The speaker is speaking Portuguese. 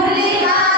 Obrigada.